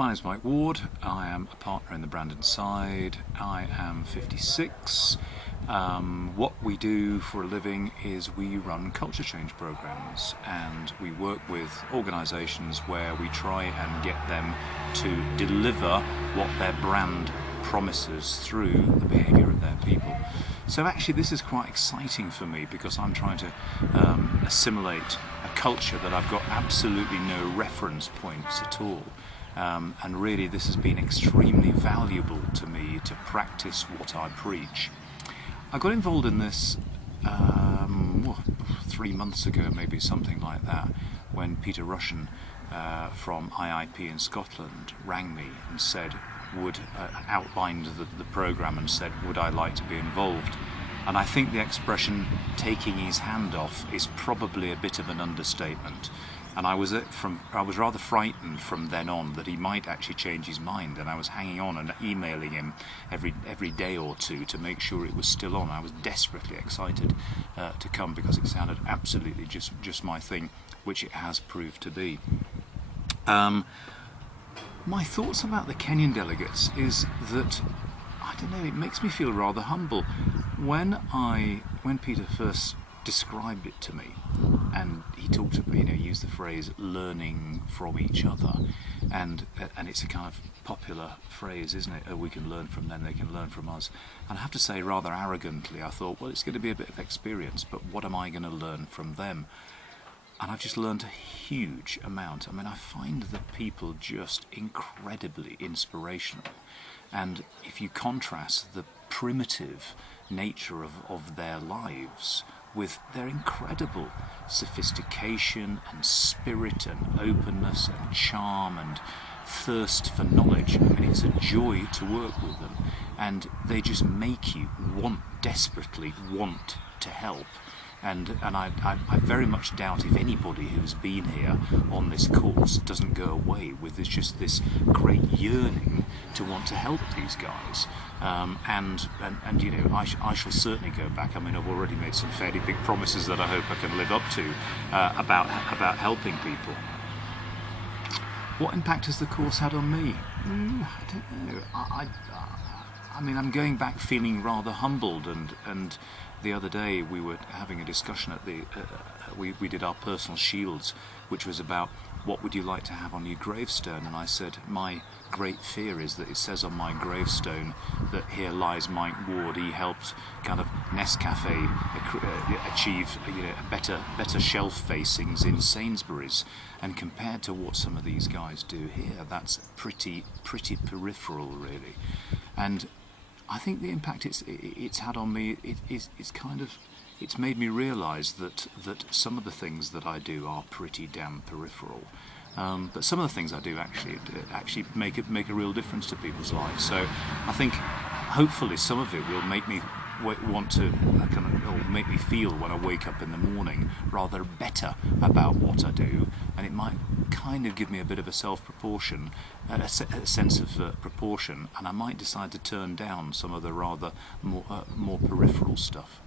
My name is Mike Ward. I am a partner in the Brandon side. I am 56. What we do for a living is we run culture change programs, and we work with organisations where we try and get them to deliver what their brand promises through the behaviour of their people. So actually this is quite exciting for me, because I'm trying to assimilate a culture that I've got absolutely no reference points at all. And really this has been extremely valuable to me to practice what I preach. I got involved in this 3 months ago, maybe something like that, when Peter Rushen from IIP in Scotland rang me and said, outlined the programme and said, would I like to be involved? And I think the expression taking his hand off is probably a bit of an understatement. And I was rather frightened from then on that he might actually change his mind, and I was hanging on and emailing him every day or two to make sure it was still on. I was desperately excited to come, because it sounded absolutely just my thing, which it has proved to be. My thoughts about the Kenyan delegates is that, I don't know, it makes me feel rather humble. When Peter first described it to me, and he talked about, used the phrase learning from each other, and it's a kind of popular phrase, isn't it? Oh, we can learn from them, they can learn from us. And I have to say, rather arrogantly, I thought, well, it's going to be a bit of experience, but what am I going to learn from them? And I've just learned a huge amount. I mean, I find the people just incredibly inspirational. And if you contrast the primitive nature of their lives with their incredible sophistication and spirit and openness and charm and thirst for knowledge, I mean, it's a joy to work with them. And they just make you desperately want to help. And I very much doubt if anybody who's been here on this course doesn't go away with just this great yearning to want to help these guys. And I shall certainly go back. I mean, I've already made some fairly big promises that I hope I can live up to about helping people. What impact has the course had on me? I don't know. I mean, I'm going back feeling rather humbled, and the other day we were having a discussion at we did our personal shields, which was about what would you like to have on your gravestone, and I said my great fear is that it says on my gravestone that here lies Mike Ward. He helped kind of Nescafe achieve better shelf facings in Sainsbury's, and compared to what some of these guys do here, that's pretty peripheral, really. And I think the impact it's had on me, it's made me realise that some of the things that I do are pretty damn peripheral, but some of the things I do actually make a real difference to people's lives. So I think hopefully some of it will make me want to make me feel when I wake up in the morning rather better about what I do, and it might kind of give me a bit of a self-proportion, a sense of proportion, and I might decide to turn down some of the rather more peripheral stuff.